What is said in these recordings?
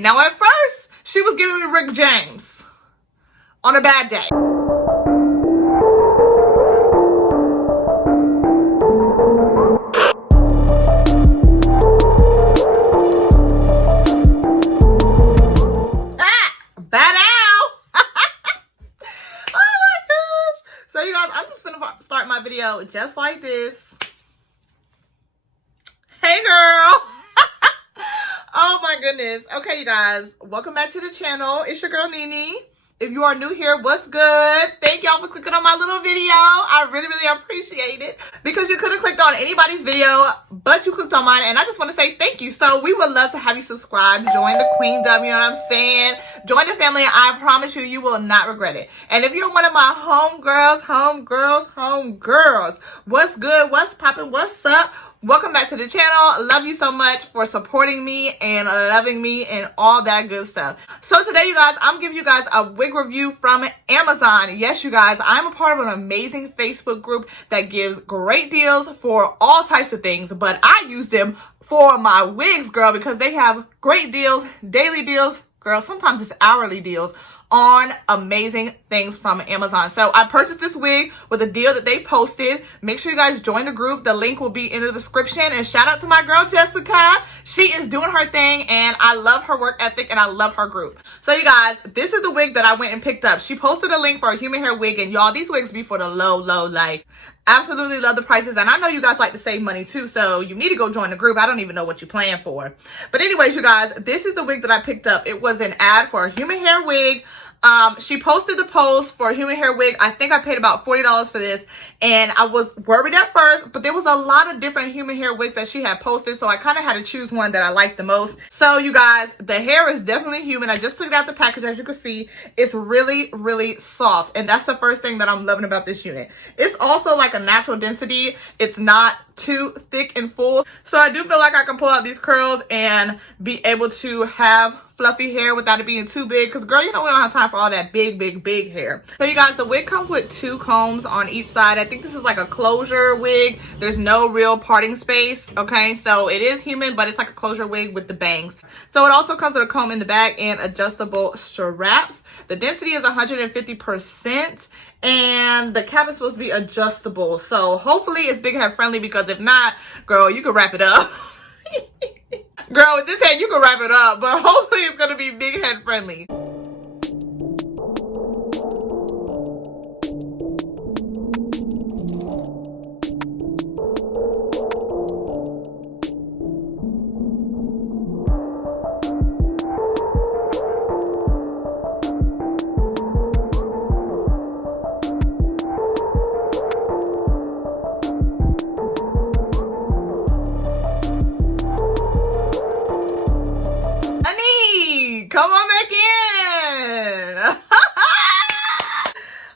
Now at first, she was giving me Rick James on a bad day. Bad ow! Oh my gosh! So you guys, I'm just gonna start my video just like this. Hey girl! Oh my goodness. Okay, you guys, welcome back to the channel. It's your girl Nene. If you are new here, what's good? Thank y'all for clicking on my little video. I really appreciate it because you could have clicked on anybody's video, but you clicked on mine, and I just want to say thank you. So we would love to have you subscribe, join the Queendom, you know what I'm saying? Join the family, and I promise you, you will not regret it. And if you're one of my homegirls, what's good? What's poppin'? What's up? Welcome back to the channel. Love you so much for supporting me and loving me and all that good stuff. So today, you guys, I'm giving you guys a wig review from Amazon. Yes, you guys, I'm a part of an amazing Facebook group that gives great deals for all types of things, but I use them for my wigs, girl, because they have great deals, daily deals, girl, sometimes it's hourly deals on amazing things from Amazon. So I purchased this wig with a deal that they posted. Make sure you guys join the group. The link will be in the description. And shout out to my girl, Jessica. She is doing her thing, and I love her work ethic, and I love her group. So you guys, this is the wig that I went and picked up. She posted a link for a human hair wig, and y'all, these wigs be for the low, like, absolutely love the prices. And I know you guys like to save money too, so you need to go join the group. I don't even know what you're playing for. But anyways, you guys, this is the wig that I picked up. It was an ad for a human hair wig. She posted the post for a human hair wig. I think I paid about $40 for this, and I was worried at first, but there was a lot of different human hair wigs that she had posted, so I kind of had to choose one that I liked the most. So you guys, the hair is definitely human. I just took it out the package. As you can see, it's really soft, and that's the first thing that I'm loving about this unit. It's also like a natural density. It's not too thick and full, so I do feel like I can pull out these curls and be able to have fluffy hair without it being too big, because girl, you know we don't have time for all that big hair. So you guys, the wig comes with 2 combs on each side. I think this is like a closure wig. There's no real parting space, okay? So it is human, but it's like a closure wig with the bangs. So it also comes with a comb in the back and adjustable straps. The density is 150%, and the cap is supposed to be adjustable. So hopefully it's big head friendly, because if not, girl, you can wrap it up. Girl, with this head, you can wrap it up, but hopefully it's going to be big head friendly. Come on back in.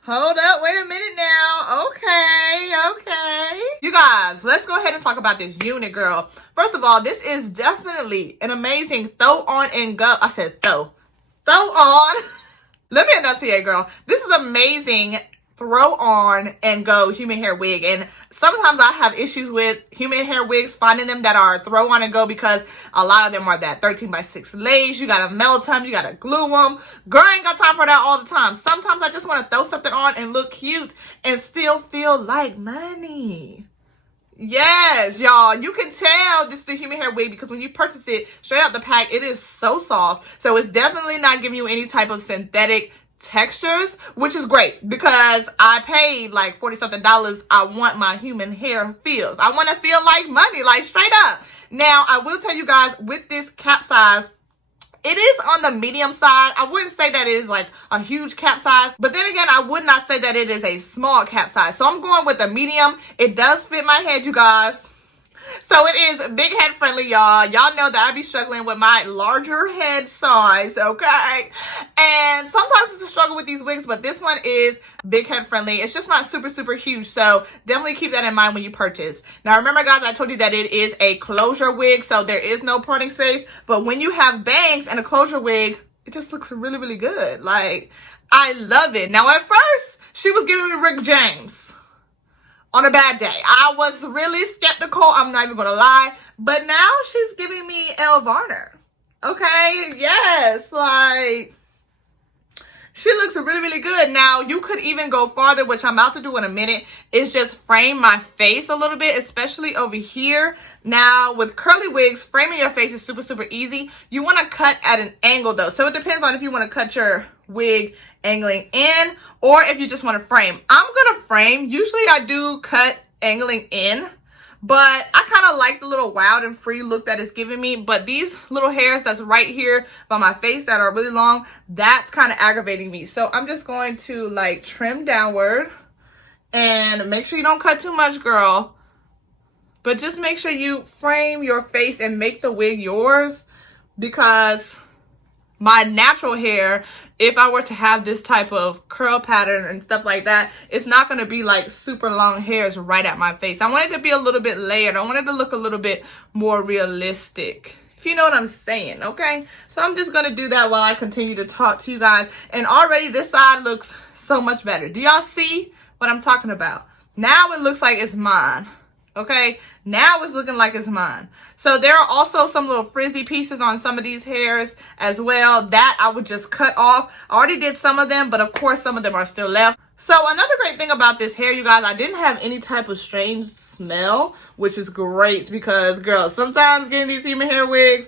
Hold up, wait a minute now. Okay. You guys, let's go ahead and talk about this unit, girl. First of all, this is definitely an amazing throw on and go. I said throw on. Let me enunciate, girl. This is amazing throw on and go human hair wig. And sometimes I have issues with human hair wigs, finding them that are throw on and go, because a lot of them are that 13x6 lace. You gotta melt them, you gotta glue them. Girl, I ain't got time for that all the time. Sometimes I just want to throw something on and look cute and still feel like money. Yes, y'all, you can tell this is the human hair wig because when you purchase it straight out the pack, it is so soft. So it's definitely not giving you any type of synthetic textures, which is great because I paid like $40 something. I want my human hair feels. I want to feel like money, like straight up. Now, I will tell you guys, with this cap size, it is on the medium side. I wouldn't say that it is like a huge cap size, but then again, I would not say that it is a small cap size. So I'm going with a medium. It does fit my head, you guys. So it is big head friendly, y'all. Y'all know that I be struggling with my larger head size, okay? And sometimes it's a struggle with these wigs, but this one is big head friendly. It's just not super, super huge. So definitely keep that in mind when you purchase. Now remember, guys, I told you that it is a closure wig, so there is no parting space. But when you have bangs and a closure wig, it just looks really, really good. Like, I love it. Now at first, she was giving me Rick James on a bad day. I was really skeptical, I'm not even gonna lie, but now she's giving me Elle Varner. Okay, yes, like, she looks really, really good. Now, you could even go farther, which I'm about to do in a minute, is just frame my face a little bit, especially over here. Now, with curly wigs, framing your face is super, super easy. You want to cut at an angle, though. So, it depends on if you want to cut your wig angling in or if you just want to frame. I'm going to frame. Usually, I do cut angling in. But I kind of like the little wild and free look that it's giving me. But these little hairs that's right here by my face that are really long, that's kind of aggravating me. So I'm just going to like trim downward. And make sure you don't cut too much, girl. But just make sure you frame your face and make the wig yours. Because my natural hair, if I were to have this type of curl pattern and stuff like that, it's not going to be like super long hairs right at my face. I want it to be a little bit layered. I want it to look a little bit more realistic, if you know what I'm saying, okay? So I'm just going to do that while I continue to talk to you guys. And already this side looks so much better. Do y'all see what I'm talking about? Now it looks like it's mine. Okay, now it's looking like it's mine. So there are also some little frizzy pieces on some of these hairs as well that I would just cut off. I already did some of them, but of course some of them are still left. So another great thing about this hair, you guys, I didn't have any type of strange smell, which is great because, girls, sometimes getting these human hair wigs,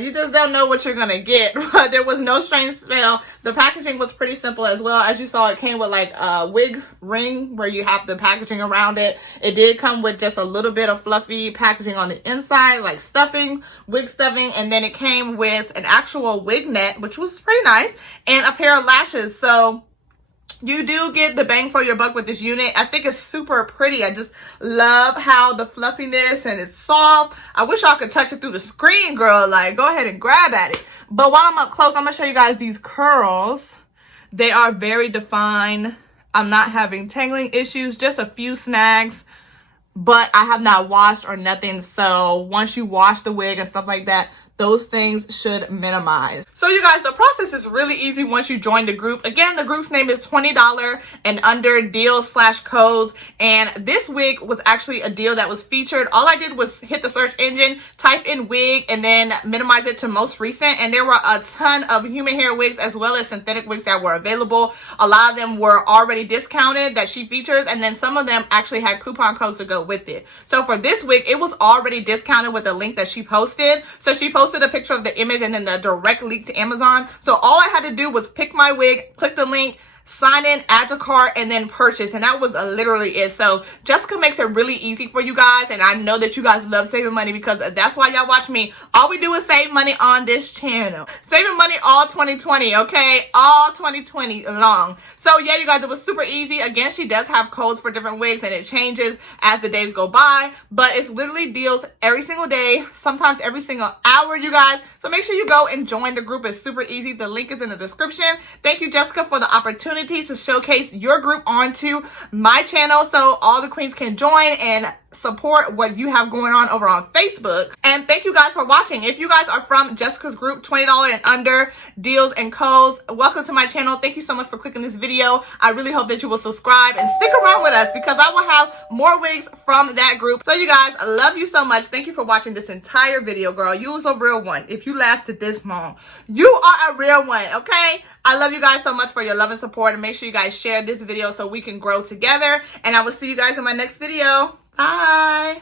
you just don't know what you're gonna get. But there was no strange smell. The packaging was pretty simple as well. As you saw, it came with like a wig ring where you have the packaging around it. It did come with just a little bit of fluffy packaging on the inside, like stuffing, wig stuffing, and then it came with an actual wig net, which was pretty nice, and a pair of lashes. So you do get the bang for your buck with this unit. I think it's super pretty. I just love how the fluffiness and it's soft. I wish I could touch it through the screen, girl. Like, go ahead and grab at it. But while I'm up close, I'm going to show you guys these curls. They are very defined. I'm not having tangling issues, just a few snags. But I have not washed or nothing. So once you wash the wig and stuff like that, those things should minimize. So you guys, the process is really easy once you join the group. Again, the group's name is $20 and under deals/codes. And this wig was actually a deal that was featured. All I did was hit the search engine, type in wig, and then minimize it to most recent. And there were a ton of human hair wigs as well as synthetic wigs that were available. A lot of them were already discounted that she features. And then some of them actually had coupon codes to go with it. So for this wig, it was already discounted with the link that she posted. So she posted a picture of the image and then the direct link to Amazon. So all I had to do was pick my wig, click the link, sign in, add to cart, and then purchase. And that was literally it. So Jessica makes it really easy for you guys. And I know that you guys love saving money because that's why y'all watch me. All we do is save money on this channel. Saving money all 2020, okay? All 2020 long. So yeah, you guys, it was super easy. Again, she does have codes for different wigs and it changes as the days go by. But it's literally deals every single day, sometimes every single hour, you guys. So make sure you go and join the group. It's super easy. The link is in the description. Thank you, Jessica, for the opportunity to showcase your group onto my channel so all the queens can join and support what you have going on over on Facebook. And thank you guys for watching. If you guys are from Jessica's group, $20 and under deals and codes, welcome to my channel. Thank you so much for clicking this video. I really hope that you will subscribe and stick around with us because I will have more wigs from that group. So you guys, I love you so much. Thank you for watching this entire video, girl. You was a real one. If you lasted this long, you are a real one, okay? I love you guys so much for your love and support, and make sure you guys share this video so we can grow together. And I will see you guys in my next video. Bye.